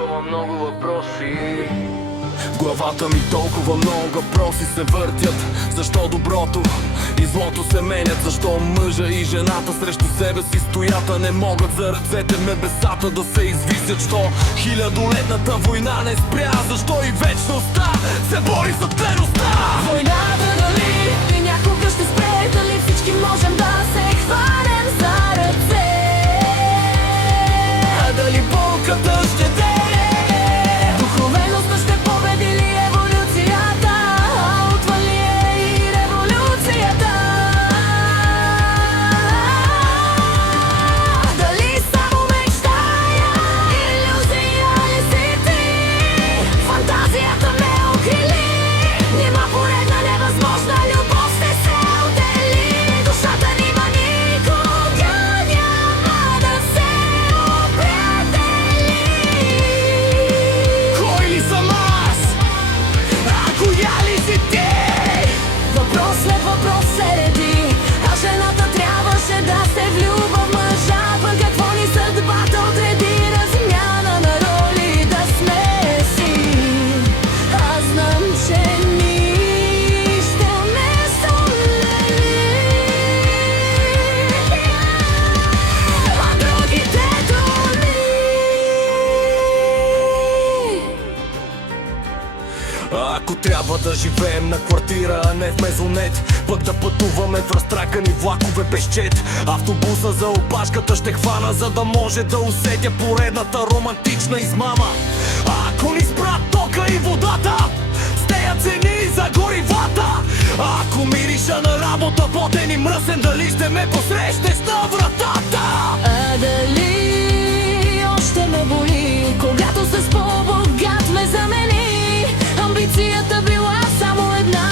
толкова много въпроси. В главата ми толкова много въпроси се въртят. Защо доброто и злото се менят? Защо мъжа и жената срещу себе си стоят, а не могат за ръцете небесата да се извисят? Що хилядолетната война не спря? Защо и вечността се бори за тлеността? Войната дали някога ще спре? Дали всички можем да се хванем за ръце? А дали болката ще дере? Духовеността ще победи ли еволюцията? Отвали и революцията. Дали само мечтая, илюзия ли си ти? Фантазията ме охили. Нима поредна невъзможна любов ще се отдели. Душата нима никога няма да се определи. Кой ли съм аз? А коя ли си ти? Въпрос след въпрос се реди, а жената трябваше да се влюбва в мъжа. Пък какво ни съдбата отреди? Размяна на роли да сме си. Аз знам, че нищо не солени, а другите думи. Ако трябва да живеем на квартира, а не в мезонет, пък да пътуваме в разтракани влакове без чет, автобуса за опашката ще хвана, за да може да усетя поредната романтична измама. А ако ни спрат тока и водата, с тея цени за горивата, а ако мириша на работа потен и мръсен, дали ще ме посрещнеш на вратата? А дали още ме боли, когато с по-богат ме замени? Амбицията била само една.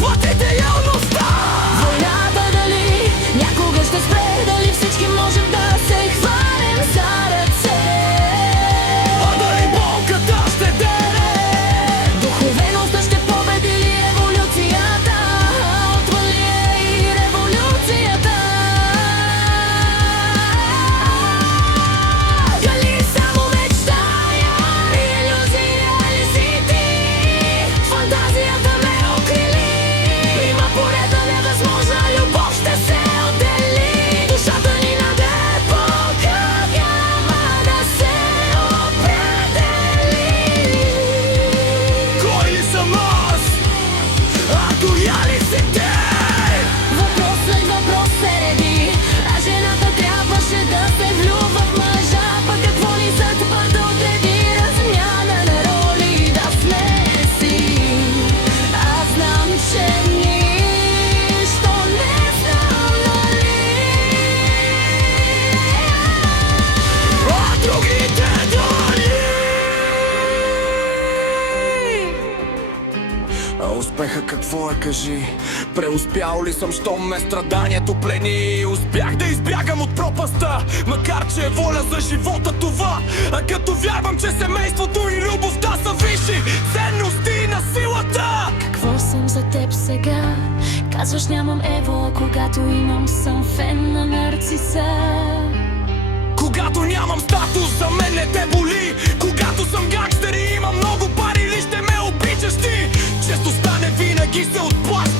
Платите явността! Войната дали някога ще спре? Дали всички можем да се хванем за ръце? А дали болката ще дере? Духовеността ще победи ли еволюцията? Отвали и революцията. Дали само мечтая, илюзия ли си ти? Фантазията ме охили. Има поредна невъзможна любов ще се отдели. Душата ни на дебока няма да се определи. Кой ли съм аз? А коя ли си ти? Въпрос след въпрос се реди, а жената трябваше да се влюбва в мъжа. Пък какво ни съдбата отреди? Размяна на роли да сме си. Аз знам, че нищо не знам, нали? А другите дали? А успеха какво е, кажи? Преуспял ли съм, щом ме страданието плени? Успях да избягам от пропаста, макар че е воля за живота това. А като вярвам, че семейството и любовта са висши ценности на силата. Какво съм за теб сега? Казваш нямам ево, а когато имам съм фен на нарциса. Когато нямам статус, за мен не те боли. Когато съм гангстер и имам много пари, ли ще ме обичаш ти? Често стане винаги се отплаща.